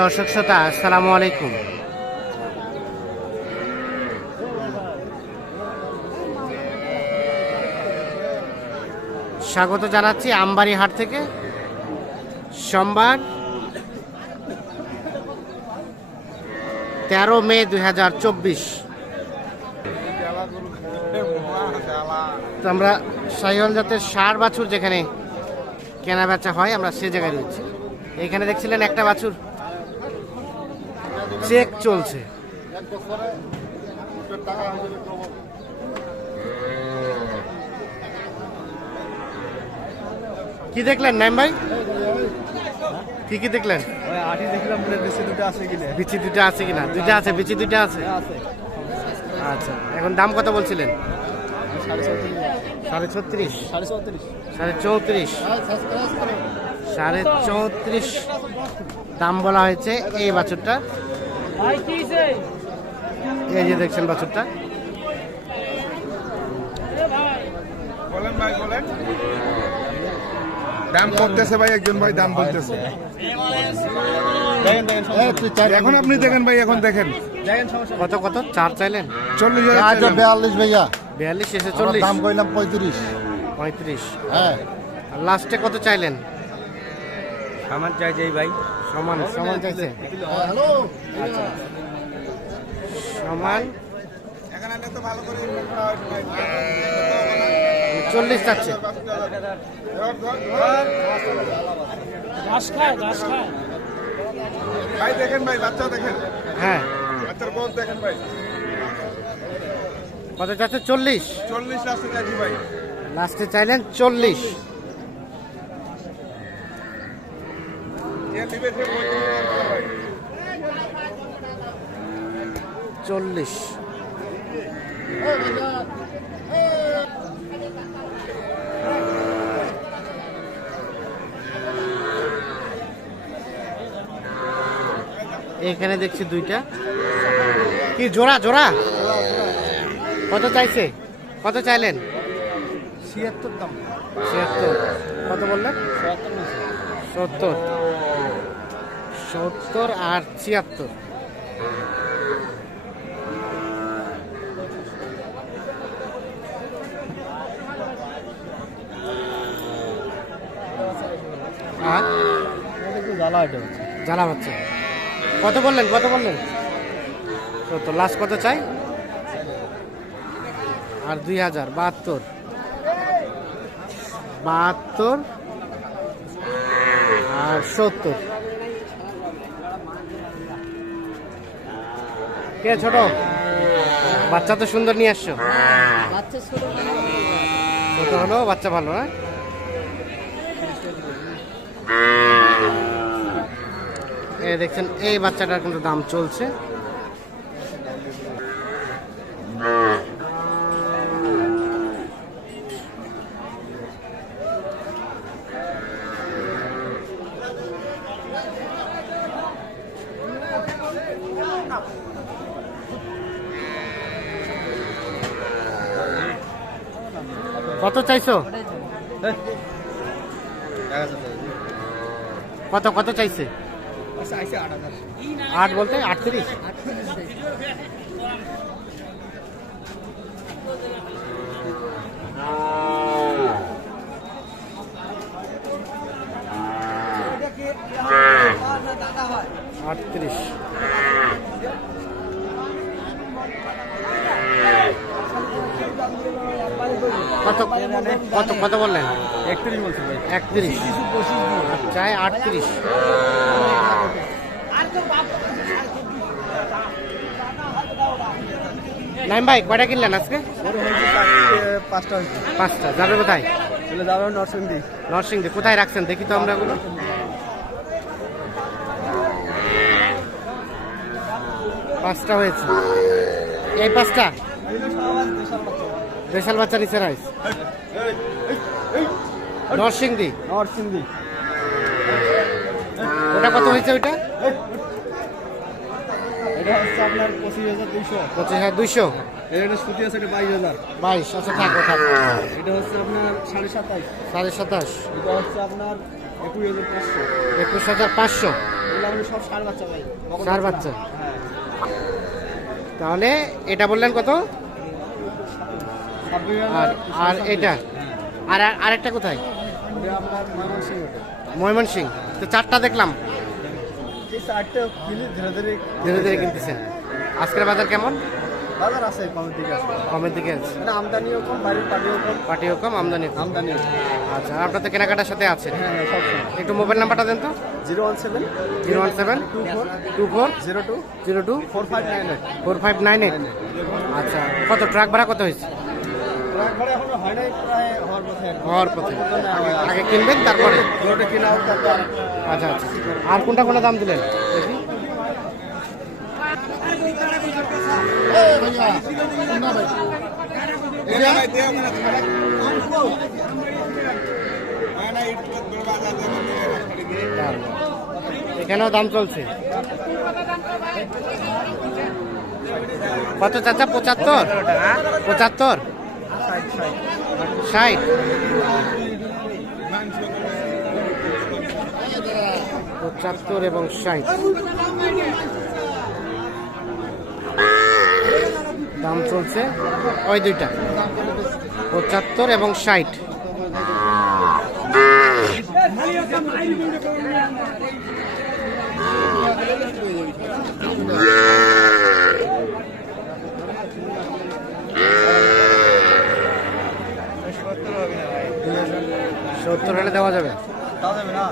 দর্শক শ্রোতা, আসসালামু আলাইকুম। স্বাগত জানাচ্ছি আমবাড়ি হাট থেকে। সোমবার তেরো মে দুই হাজার চব্বিশ। তো আমরা সাহিওয়াল জাতের সার বাছুর যেখানে কেনা বেচা হয়, আমরা সে জায়গায় রয়েছি। এখানে দেখছিলেন একটা বাছুর। চেক চলছে। কি দেখলেন নাইম ভাই? কি কি দেখলেন? ওই আটি দেখলাম বলে দুটো আছে কিনে বিচি দুটা আছে কিনা দুইটা আছে বিচি দুইটা আছে। আচ্ছা এখন দাম কত বলছিলেন? সাড়ে ছত্রিশ। সাড়ে চৌত্রিশ। সাড়ে চৌত্রিশ। দাম বলা হয়েছে এই বাছুরটা। এই যে দেখছেন বাছুরটা। বলেন ভাই বলেন। দাম করতেছে ভাই একজন ভাই দাম বলতেছে। এখন আপনি দেখেন ভাই এখন দেখেন। দেখেন কত কত? চার চাইলেন? চল্লিশ হাজার আজ চাইলাম। বিয়াল্লিশ ভাইয়া। বিয়াল্লিশ এসে চল্লিশ। দাম কইলাম পঁয়ত্রিশ। পঁয়ত্রিশ। হ্যাঁ। লাস্টে কত চাইলেন? আমার চাই যাই ভাই সমান সমান চাইছে সমান। এখানে তো ভালো করে চল্লিশ চাচ্ছে ভাই দেখেন ভাই বাচ্চা দেখেন হ্যাঁ। বাচ্চার বল দেখেন ভাই কত চাচ্ছে চল্লিশ। চল্লিশ আসতে চাইছি ভাই। লাস্টে চাইলেন চল্লিশ যে নিবে সে পঁয়ত্রিশ টাকা ভাই। চল্লিশ। এখানে দেখছি দুইটা। কি জোড়া জোড়া? কত চাইছে? কত চাইলেন? ছিয়াত্তর দাম। ছিয়াত্তর। কত বললেন? সত্তর। সত্তর আর ছিয়াত্তর। জানা হচ্ছে। কত বললেন কত বললেন? সত্তর লাস্ট কত চাই? আর দুই হাজার, বাহাত্তর। বাহাত্তর আর সত্তর। কে ছোট? বাচ্চা তো সুন্দর নিয়ে আসছো। ছোট হলো বাচ্চা ভালো হ্যাঁ? এই দেখছেন এই বাচ্চাটার কিন্তু দাম চলছে। কত চাইছো? কত কত চাইছে? আট বলতে আটত্রিশ। আটত্রিশ। কত কত বললেন? একত্রিশ বলছে ভাই। চাই আটত্রিশ। নাইম ভাই কয়টা কিনলেন আজকে? পাঁচটা হয়েছে। পাঁচটা। যাবে কোথায়? চলে যাবে নরসিংদী। নরসিংদী। কোথায় রাখছেন? দেখি তো আমরা ওগুলো। পাঁচটা হয়েছে। এই পাঁচটা? দেশাল বাচ্চা নিচে রাইস। নরসিংদি। নরসিংদী। ওটা কত হয়েছে ওইটা? এটা হচ্ছে আপনার পঁচিশ হাজার দুইশো। পঁচিশ হাজার দুইশো? এটা সুতি আছে এটা বাইশ হাজার। বাইশ আচ্ছা থাকো থাকো। এটা হচ্ছে আপনার সাড়ে সাতাইশ। সাড়ে সাতাশ। এটা হচ্ছে আপনার একুশ হাজার পাঁচশো। একুশ হাজার পাঁচশো? সব সার বাচ্চা ভাই। ষাঁড় বাচ্চা। হ্যাঁ। তাহলে এটা বললেন কত? আর আর এটা? আর আর- আরেকটা কোথায়। ময়মনসিং তো চারটা দেখলাম। ধীরে ধীরে ধীরে ধীরে কিনতেছেন আজকের বাজার কেমন? বাজার আছে কমের দিকে আছে। কমের দিকে আছে। মানে আমদানিও কম বাড়ির পাটিও কম। পাটিও কম আমদানি কম। আমদানিও আচ্ছা আপনার তো কেনাকাটার সাথে আছে। হ্যাঁ হ্যাঁ একটু মোবাইল নাম্বারটা দেন তো। Zero one seven zero one seven two four two four zero two zero two four five nine eight. Four five nine eight. আচ্ছা কত ট্রাক ভাড়া কত হয়েছে? হওয়ার পথে। আগে- কিনবেন তারপরে আচ্ছা আচ্ছা। আর কোনটা কোনটা দাম দিলেন? এখানেও দাম চলছে। কত চাচা? পঁচাত্তর? পঁচাত্তর? ষাট। পঁচাত্তর এবং ষাট। দাম চলছে ওই দুইটা। পঁচাত্তর এবং ষাট সত্তর হলে দেওয়া যাবে তাও যাবে না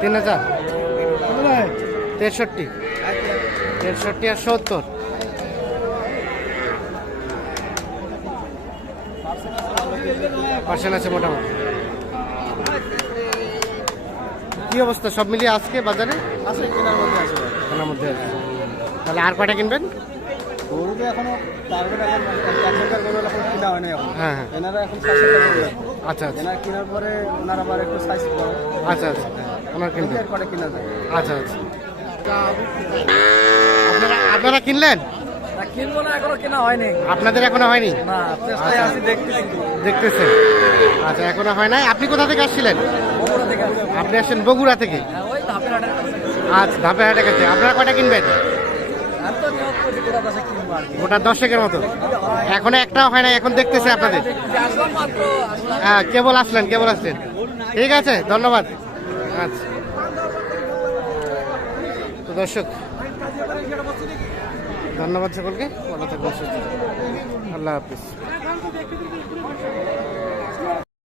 তিন হাজার। তেষট্টি। তেষট্টি আর সত্তর। পার্সেন্ট আছে মোটামুটি। কি অবস্থা? সব মিলিয়ে আজকে বাজারে? আছে কেনার মধ্যে আছে। ভাই। মধ্যে আছে তাহলে আর কয়টা কিনবেন? গরু এখনও টার্গেট এখন এখনকার গরু এখন কিনা হয় না এখন। হ্যাঁ হ্যাঁ। এনারা এখন। আচ্ছা আচ্ছা। কেনার পরে ওনারা আবার একটু সাইজ আচ্ছা আচ্ছা। ওনার কিনবেন। এরপরে কিনা যায়। আচ্ছা আচ্ছা। আপনারা আপনারা কিনলেন? কিনবো না এখনও কেনা হয়নি। আপনাদের এখনও হয়নি? না চেষ্টায় দেখতেছেন আচ্ছা এখনও হয় নাই? আপনি কোথা থেকে আসছিলেন? থেকে আপনি আসছেন বগুড়া থেকে? হ্যাঁ, কাছে। আচ্ছা ধাপে হাটে গেছে আপনারা কয়টা কিনবেন? গোটা দশেকের মতো? এখনও একটাও হয় না এখন দেখতেছে আপনাদের। হ্যাঁ কেবল আসলেন কেবল আসলেন। ঠিক আছে, ধন্যবাদ। আচ্ছা। তো দর্শক, ধন্যবাদ সকলকে। ভালো। আল্লাহ হাফিজ।